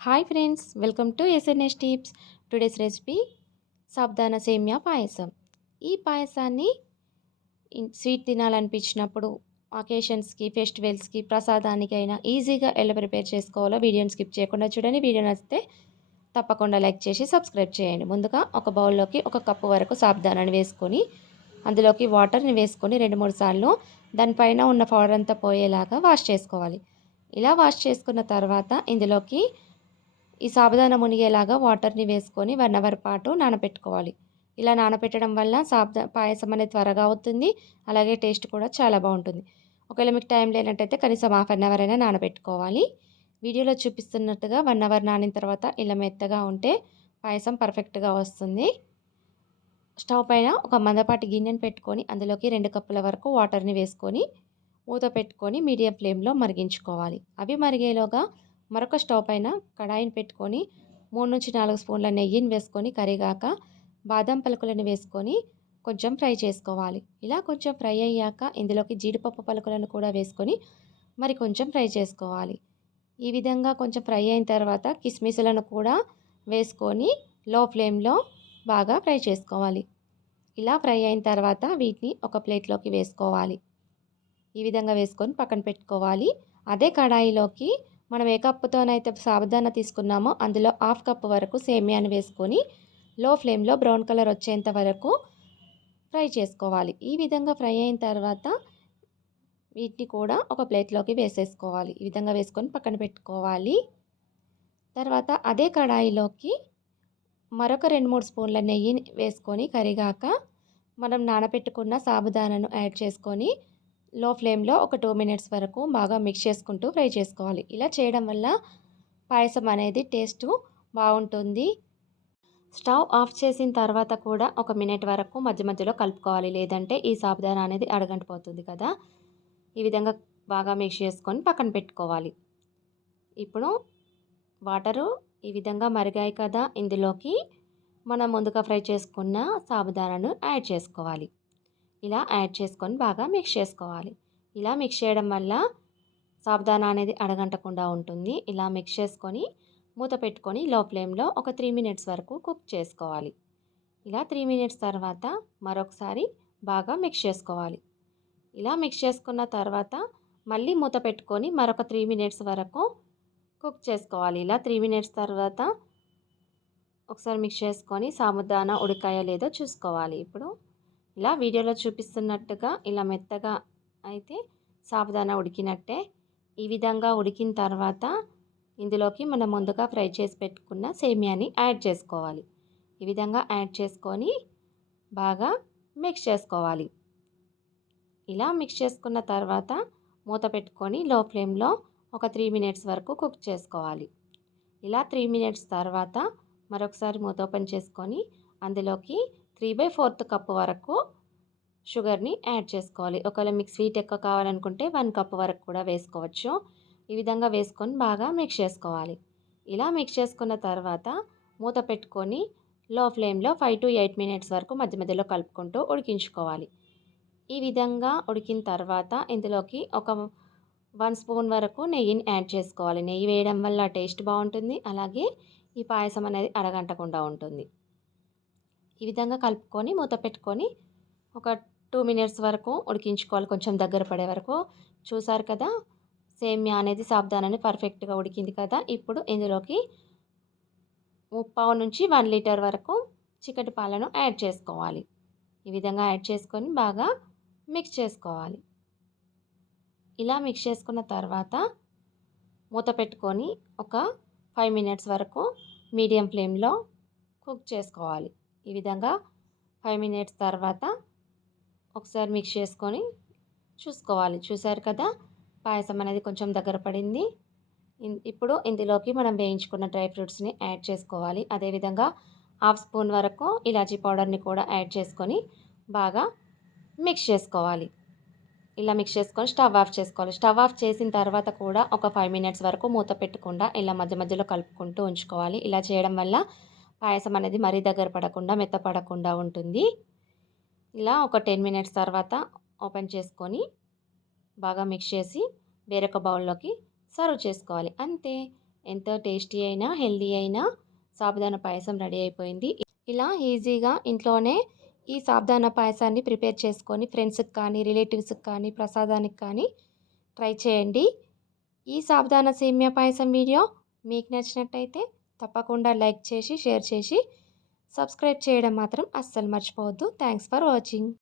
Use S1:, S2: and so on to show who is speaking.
S1: Hi friends welcome to SNS tips today's recipe సాబ్దాన సేమ్యా పాయసం ఈ పాయసాన్ని sweet తినాలనిపించినప్పుడు అకేషన్స్కి ఫెస్టివల్స్కి ప్రసాదానికైనా ఈజీగా ఎలా ప్రిపేర్ చేసుకోవాలో వీడియోని స్కిప్ చేయకుండా చూడండి. వీడియో నచ్చితే తప్పకుండా లైక్ చేసి సబ్స్క్రైబ్ చేయండి. ముందుగా ఒక బౌల్లోకి ఒక కప్పు వరకు సాబ్దానాన్ని వేసుకొని అందులోకి వాటర్ని వేసుకొని రెండు మూడు సార్లు దానిపైన ఉన్న పౌడర్ అంతా పోయేలాగా వాష్ చేసుకోవాలి. ఇలా వాష్ చేసుకున్న తర్వాత ఇందులోకి ఈ సాబుదాన మునిగేలాగా వాటర్ని వేసుకొని వన్ అవర్ పాటు నానబెట్టుకోవాలి. ఇలా నానబెట్టడం వల్ల సాబుదా పాయసం అనేది త్వరగా అవుతుంది. అలాగే టేస్ట్ కూడా చాలా బాగుంటుంది. ఒకవేళ మీకు టైం లేనట్టయితే కనీసం హాఫ్ అన్ అవర్ అయినా నానబెట్టుకోవాలి. వీడియోలో చూపిస్తున్నట్టుగా వన్ అవర్ నానిన తర్వాత ఇలా మెత్తగా ఉంటే పాయసం పర్ఫెక్ట్గా వస్తుంది. స్టవ్ పైన ఒక మందపాటి గిన్నెను పెట్టుకొని అందులోకి రెండు కప్పుల వరకు వాటర్ని వేసుకొని మూత పెట్టుకొని మీడియం ఫ్లేమ్లో మరిగించుకోవాలి. అవి మరిగేలోగా మరొక స్టవ్ పైన కడాయిని పెట్టుకొని మూడు నుంచి నాలుగు స్పూన్ల నెయ్యిని వేసుకొని కరిగాక బాదం పలుకులను వేసుకొని కొంచెం ఫ్రై చేసుకోవాలి. ఇలా కొంచెం ఫ్రై అయ్యాక ఇందులోకి జీడిపప్పు పలుకులను కూడా వేసుకొని మరి కొంచెం ఫ్రై చేసుకోవాలి. ఈ విధంగా కొంచెం ఫ్రై అయిన తర్వాత కిస్మిస్లను కూడా వేసుకొని లో ఫ్లేమ్లో బాగా ఫ్రై చేసుకోవాలి. ఇలా ఫ్రై అయిన తర్వాత వీటిని ఒక ప్లేట్లోకి వేసుకోవాలి. ఈ విధంగా వేసుకొని పక్కన పెట్టుకోవాలి. అదే కడాయిలోకి మనం ఏ కప్పుతోనైతే సాబుదాన తీసుకున్నామో అందులో హాఫ్ కప్ వరకు సేమియాను వేసుకొని లో ఫ్లేమ్లో బ్రౌన్ కలర్ వచ్చేంత వరకు ఫ్రై చేసుకోవాలి. ఈ విధంగా ఫ్రై అయిన తర్వాత వీటిని కూడా ఒక ప్లేట్లోకి వేసేసుకోవాలి. ఈ విధంగా వేసుకొని పక్కన పెట్టుకోవాలి. తర్వాత అదే కడాయిలోకి మరొక రెండు మూడు స్పూన్ల నెయ్యి వేసుకొని కరిగాక మనం నానబెట్టుకున్న సాబుదానాను యాడ్ చేసుకొని లో ఫ్లేమ్లో ఒక టూ మినిట్స్ వరకు బాగా మిక్స్ చేసుకుంటూ ఫ్రై చేసుకోవాలి. ఇలా చేయడం వల్ల పాయసం అనేది టేస్ట్ బాగుంటుంది. స్టవ్ ఆఫ్ చేసిన తర్వాత కూడా ఒక మినిట్ వరకు మధ్య మధ్యలో కలుపుకోవాలి. లేదంటే ఈ సాబుదానా అనేది అడగంటిపోతుంది కదా. ఈ విధంగా బాగా మిక్స్ చేసుకొని పక్కన పెట్టుకోవాలి. ఇప్పుడు వాటరు ఈ విధంగా మరిగాయి కదా. ఇందులోకి మనం ముందుగా ఫ్రై చేసుకున్న సాబుదానాను యాడ్ చేసుకోవాలి. ఇలా యాడ్ చేసుకొని బాగా మిక్స్ చేసుకోవాలి. ఇలా మిక్స్ చేయడం వల్ల సాబ్దానా అనేది అడగంటకుండా ఉంటుంది. ఇలా మిక్స్ చేసుకొని మూత పెట్టుకొని లో ఫ్లేమ్లో ఒక త్రీ మినిట్స్ వరకు కుక్ చేసుకోవాలి. ఇలా త్రీ మినిట్స్ తర్వాత మరొకసారి బాగా మిక్స్ చేసుకోవాలి. ఇలా మిక్స్ చేసుకున్న తర్వాత మళ్ళీ మూత పెట్టుకొని మరొక త్రీ మినిట్స్ వరకు కుక్ చేసుకోవాలి. ఇలా త్రీ మినిట్స్ తర్వాత ఒకసారి మిక్స్ చేసుకొని సాబుదానా ఉడికాయో లేదో చూసుకోవాలి. ఇప్పుడు ఇలా వీడియోలో చూపిస్తున్నట్టుగా ఇలా మెత్తగా అయితే సాబుదానా ఉడికినట్టే. ఈ విధంగా ఉడికిన తర్వాత ఇందులోకి మనం ముందుగా ఫ్రై చేసి పెట్టుకున్న సేమియాని యాడ్ చేసుకోవాలి. ఈ విధంగా యాడ్ చేసుకొని బాగా మిక్స్ చేసుకోవాలి. ఇలా మిక్స్ చేసుకున్న తర్వాత మూత పెట్టుకొని లో ఫ్లేమ్లో ఒక త్రీ మినిట్స్ వరకు కుక్ చేసుకోవాలి. ఇలా త్రీ మినిట్స్ తర్వాత మరొకసారి మూత ఓపెన్ చేసుకొని అందులోకి త్రీ బై ఫోర్త్ కప్ వరకు షుగర్ని యాడ్ చేసుకోవాలి. ఒకవేళ మీకు స్వీట్ ఎక్కువ కావాలనుకుంటే వన్ కప్ వరకు కూడా వేసుకోవచ్చు. ఈ విధంగా వేసుకొని బాగా మిక్స్ చేసుకోవాలి. ఇలా మిక్స్ చేసుకున్న తర్వాత మూత పెట్టుకొని లో ఫ్లేమ్లో ఫైవ్ టు ఎయిట్ మినిట్స్ వరకు మధ్య మధ్యలో కలుపుకుంటూ ఉడికించుకోవాలి. ఈ విధంగా ఉడికిన తర్వాత ఇందులోకి ఒక వన్ స్పూన్ వరకు నెయ్యిని యాడ్ చేసుకోవాలి. నెయ్యి వేయడం వల్ల టేస్ట్ బాగుంటుంది. అలాగే ఈ పాయసం అనేది అడగంటకుండా ఉంటుంది. ఈ విధంగా కలుపుకొని మూత పెట్టుకొని ఒక టూ మినిట్స్ వరకు ఉడికించుకోవాలి. కొంచెం దగ్గర పడే వరకు. చూసారు కదా? సేమ్యా అనేది సాబ్దానాన్ని పర్ఫెక్ట్గా ఉడికింది కదా? ఇప్పుడు ఇందులోకి ముప్పావు నుంచి వన్ లీటర్ వరకు చిక్కటి పాలను యాడ్ చేసుకోవాలి. ఈ విధంగా యాడ్ చేసుకొని బాగా మిక్స్ చేసుకోవాలి. ఇలా మిక్స్ చేసుకున్న తర్వాత మూత పెట్టుకొని ఒక ఫైవ్ మినిట్స్ వరకు మీడియం ఫ్లేమ్లో కుక్ చేసుకోవాలి. ఈ విధంగా ఫైవ్ మినిట్స్ తర్వాత ఒకసారి మిక్స్ చేసుకొని చూసుకోవాలి. చూసారు కదా? పాయసం అనేది కొంచెం దగ్గర పడింది. ఇప్పుడు ఇందులోకి మనం వేయించుకున్న డ్రై ఫ్రూట్స్ని యాడ్ చేసుకోవాలి. అదేవిధంగా హాఫ్ స్పూన్ వరకు ఇలాచీ పౌడర్ని కూడా యాడ్ చేసుకొని బాగా మిక్స్ చేసుకోవాలి. ఇలా మిక్స్ చేసుకొని స్టవ్ ఆఫ్ చేసుకోవాలి. స్టవ్ ఆఫ్ చేసిన తర్వాత కూడా ఒక ఫైవ్ మినిట్స్ వరకు మూత పెట్టకుండా ఇలా మధ్య మధ్యలో కలుపుకుంటూ ఉంచుకోవాలి. ఇలా చేయడం వల్ల పాయసం అనేది మరీ దగ్గర పడకుండా మెత్తపడకుండా ఉంటుంది. ఇలా ఒక టెన్ మినిట్స్ తర్వాత ఓపెన్ చేసుకొని బాగా మిక్స్ చేసి వేరొక బౌల్లోకి సర్వ్ చేసుకోవాలి. అంతే. ఎంతో టేస్టీ అయినా హెల్దీ అయినా సాబుదాన పాయసం రెడీ అయిపోయింది. ఇలా ఈజీగా ఇంట్లోనే ఈ సాబుదాన పాయసాన్ని ప్రిపేర్ చేసుకొని ఫ్రెండ్స్కి కానీ రిలేటివ్స్కి కానీ ప్రసాదానికి కానీ ట్రై చేయండి. ఈ సాబుదాన సేమియా పాయసం వీడియో మీకు నచ్చినట్టయితే తప్పకుండా లైక్ చేసి షేర్ చేసి సబ్స్క్రైబ్ చేయడం మాత్రం అస్సలు మర్చిపోవద్దు. Thanks for watching.